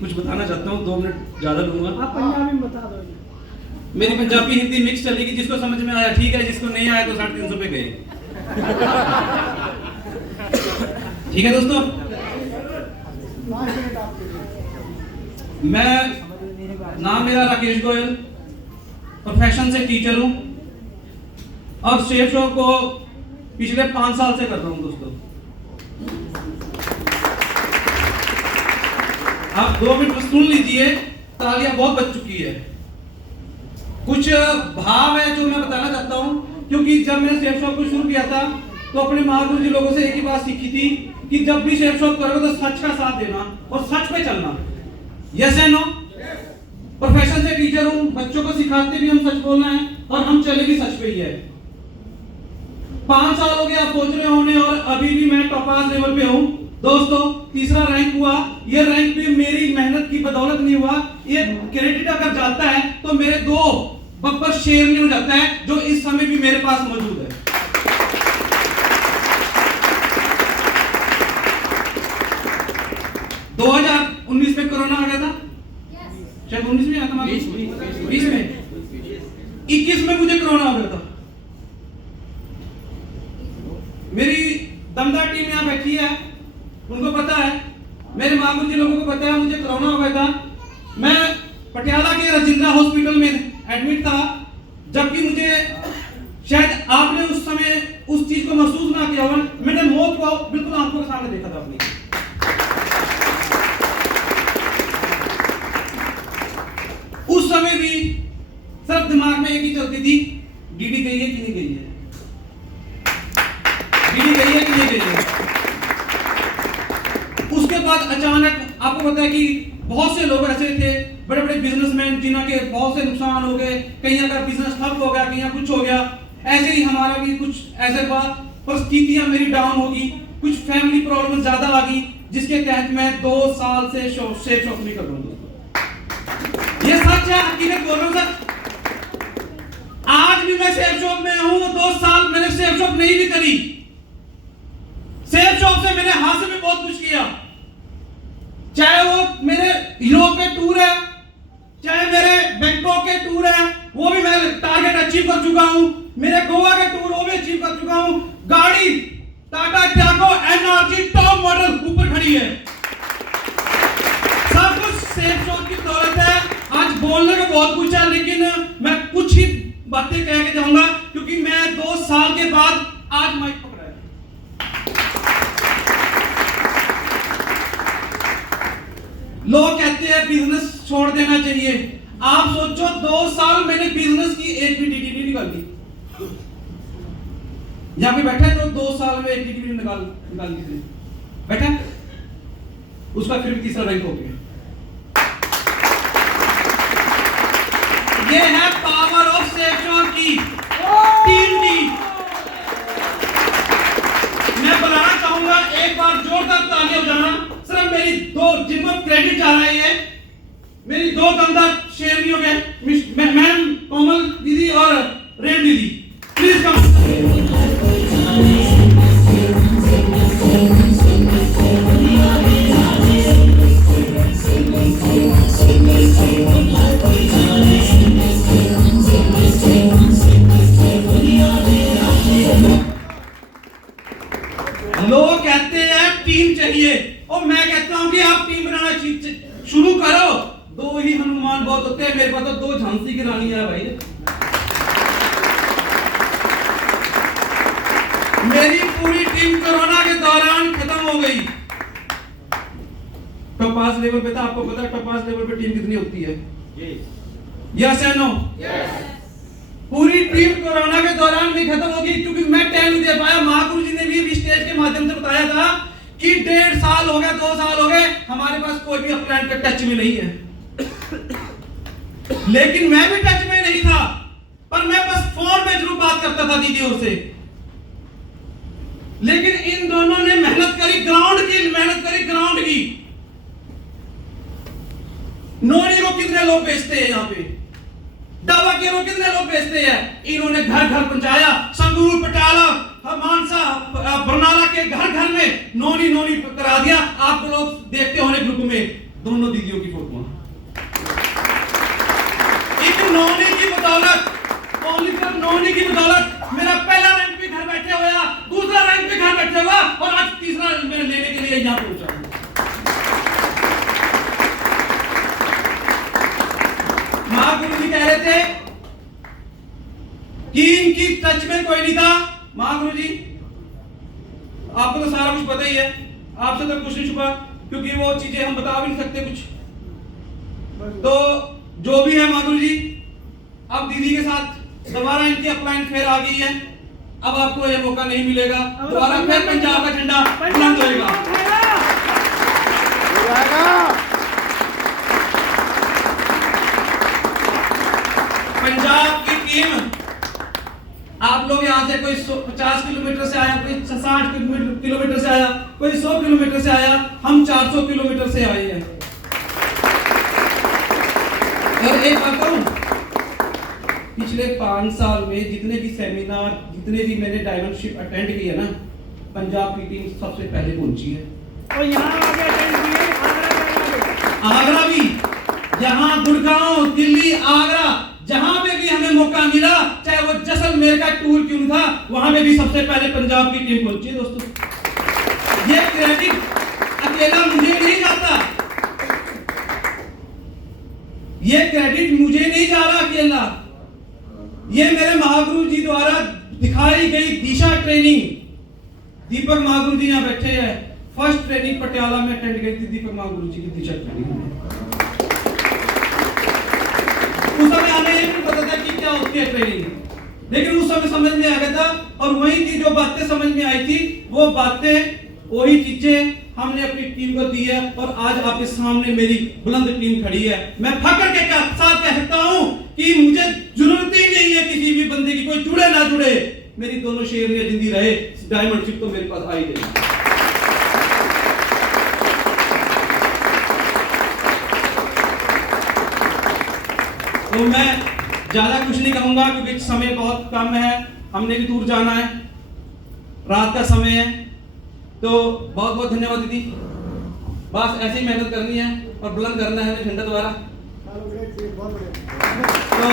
कुछ बताना चाहता हूँ, 2 मिनट ज़्यादा लूँगा। आप पंजाबी में बता दो। मेरी पंजाबी हिंदी मिक्स चलेगी, जिसको समझ में आया ठीक है, जिसको नहीं आया तो 350 पे गए। ठीक है दोस्तों, मैं नाम मेरा राकेश गोयल, प्रोफेशन से टीचर हूँ और शेफ शो को पिछले 5 साल से कर रहा हूँ दोस्तों। आप 2 मिनट सुन लीजिए, तालियां बहुत बज चुकी है। कुछ भाव है जो मैं बताना चाहता हूँ, क्योंकि जब मैंने शेफ शॉप को शुरू किया था तो अपने महागुरु जी लोगों से एक ही बात सीखी थी कि जब भी शेफ शॉप करोगे तो सच का साथ देना और सच पे चलना। Yes and no? प्रोफेशन से टीचर हूँ, बच्चों को सिखाते भी हम सच बोलना है और हम चले भी सच पे ही है। 5 साल हो गए आप सोच रहे होने, और अभी भी मैं टॉपास लेवल पे हूँ दोस्तों। 3रा रैंक हुआ। ये रैंक भी मेरी मेहनत की बदौलत नहीं हुआ। ये क्रेडिट अगर जाता है तो मेरे 2 बब्बर शेरनी हो जाता है, जो इस समय भी मेरे पास मौजूद है। yes. 2019 में कोरोना आ गया था, शायद 19 में आया था, 20 में, 21 में मुझे कोरोना हो गया था। मेरी दमदार टीम यहाँ बैठी है, उनको पता है, मेरे महागुरु जी लोगों को पता है मुझे कोरोना हो गया था। मैं पटियाला के रजिंद्रा हॉस्पिटल में एडमिट था, जबकि मुझे शायद आपने उस समय उस चीज को महसूस ना किया होगा, मैंने मौत को बिल्कुल आंखों के सामने देखा था अपनी। उस समय भी सिर्फ दिमाग में एक ही चलती थी, डीडी गई है कि नहीं गई है, डीडी गई है कि नहीं गई है। उसके बाद अचानक आपको पता है कि बहुत से लोग ऐसे थे, बड़े बड़े बिजनेसमैन, जिनके बहुत से नुकसान हो गए, कहीं का बिजनेस ठप हो गया, कहीं कुछ हो गया। ऐसे ही हमारा भी कुछ ऐसे बात, परिस्थितियां मेरी डाउन होगी, कुछ फैमिली प्रॉब्लम ज्यादा आ गई, जिसके तहत मैं 2 साल से शेफ शॉप नहीं कर रहा हूं दोस्तों। ये सच है, हकीकत बोल रहा हूं सर। आज भी मैं शेफ शॉप में हूं, 2 साल मैंने शेफ शॉप नहीं भी करी। शेफ शॉप से मैंने हाथ से भी बहुत कुछ किया, चाहे वो मेरे यूरोप के टूर है, चाहे मेरे बैंकॉक के टूर है, वो भी मैं टारगेट अचीव कर चुका हूं। मेरे गोवा के टूर वो भी अचीव कर चुका हूं। गाड़ी Tata Tiago NRG top model ऊपर खड़ी है। सब कुछ शेफ शॉप की दौलत है। आज बोलने को बहुत कुछ है, लेकिन मैं कुछ ही बातें कह के जाऊंगा, क्योंकि मैं 2 साल के बाद आज माइक पकड़ा है। लोग कहते हैं बिजनेस छोड़ देना चाहिए। आप सोचो, 2 साल मैंने बिजनेस की एक भी डीडी निकाल दी। यहाँ पे बैठा है तो 2 साल में एक डीडी निकाल दी बैठा, उसका फिर भी 3रा रैंक हो गया। ये है पावर ऑफ शेफ शॉप की टीम की। मैं बुलाना चाहूंगा, एक बार जोरदार तालियां बजाना सिर्फ मेरी 2, जिनको क्रेडिट जा रहा है, मेरी 2 दमदार शेरनियों में, मैम कोमल दीदी और रेड दीदी, प्लीज कम। लोग कहते हैं टीम चाहिए, और मैं कहता हूं कि आप टीम बनाना शुरू करो। 2 ही हनुमान बहुत होते हैं, मेरे पास तो 2 झांसी की रानी है भाई। मेरी पूरी टीम कोरोना के दौरान खत्म हो गई। टॉपास लेवल पे था, आपको पता है टॉपास लेवल पे टीम कितनी होती है? यस या नो? पूरी टीम कोरोना के दौरान भी खत्म हो गई, क्योंकि मैं टाइम नहीं दे पाया। महागुरु जी ने भी स्टेज के माध्यम से बताया था कि 1.5 साल हो गया, 2 साल हो गए, हमारे पास कोई भी अपलाइन का टच में नहीं है। लेकिन मैं भी टच में नहीं था, पर मैं बस फोन पे जरूर बात करता था दीदियों से। लेकिन इन दोनों ने मेहनत करी, ग्राउंड की। नोनी को कितने लोग बेचते हैं यहाँ पे, दवा के लोग कितने लोग बेचते हैं, इन्होंने घर घर पहुंचाया। संगरूर, पटियाला, मानसा, बरनाला के घर घर में नोनी करा दिया। आप लोग देखते होने ग्रुप में दोनों दीदियों की फोटो। इन्होंने की बदौलत, ओनली फॉर नौनी की बदौलत मेरा पहला रैंक भी घर बैठे हुआ, दूसरा रैंक भी घर बैठे हुआ और आज तीसरा मैं लेने के लिए यहाँ पहुंचा हूं। महागुरु जी कह रहे थे कि इनकी टच में कोई नहीं था। महागुरु जी आपको तो सारा कुछ पता ही है, आपसे तो कुछ नहीं छुपा, क्योंकि वो चीजें हम बता भी नहीं सकते कुछ। तो जो भी है महागुरु जी, अब दीदी के साथ दोबारा इनकी अपलाइन फिर आ गई है। अब आपको ये मौका नहीं मिलेगा, दोबारा फिर पंजाब का झंडा बुलंद होएगा। पंजाब की टीम, आप लोग यहाँ से कोई 50 किलोमीटर से आया, कोई 60 किलोमीटर से आया, कोई 100 किलोमीटर से आया, हम 400 किलोमीटर से आए हैं। और एक बात कहूं, पिछले 5 साल में जितने भी सेमिनार, जितने भी मैंने डायमंडशिप अटेंड किए ना, पंजाब की टीम सबसे पहले पहुंची है। और यहाँ आगरा भी, यहाँ गुड़गांव, दिल्ली, आगरा, जहां पे भी हमें मौका मिला, चाहे वो जैसलमेर का टूर क्यों था, वहां पे भी सबसे पहले पंजाब की टीम पहुंची है। दोस्तों, ये क्रेडिट अकेला मुझे नहीं जाता, ये क्रेडिट मुझे नहीं जा रहा अकेला, ये मेरे महागुरु जी द्वारा दिखाई गई दिशा ट्रेनिंग। दीपक महागुरु जी यहाँ बैठे हैं, फर्स्ट ट्रेनिंग पटियाला में अटेंड की थी दीपक महागुरु जी की दिशा ट्रेनिंग में। उस समय हमें ये नहीं पता था कि क्या होती है ट्रेनिंग, लेकिन उस समय समझ में आ गया था, और वही की जो बातें समझ में आई थी, वो बातें, वही चीजें हमने अपनी टीम को दी है, और आज आपके सामने मेरी बुलंद टीम खड़ी है। मैं फख्र के साथ कह सकता हूं कि मुझे जरूरत ही नहीं है किसी भी बंदे की, कोई जुड़े ना जुड़े, मेरी दोनों शेरनियां जिंदी रहे, डायमंडशिप तो मेरे पास आई गई। तो मैं ज्यादा कुछ नहीं कहूंगा, क्योंकि समय बहुत कम है, हमने भी दूर जाना है, रात का समय है। तो बहुत बहुत धन्यवाद दीदी, बस ऐसे ही मेहनत करनी है और बुलंद करना है झंडा दोबारा। तो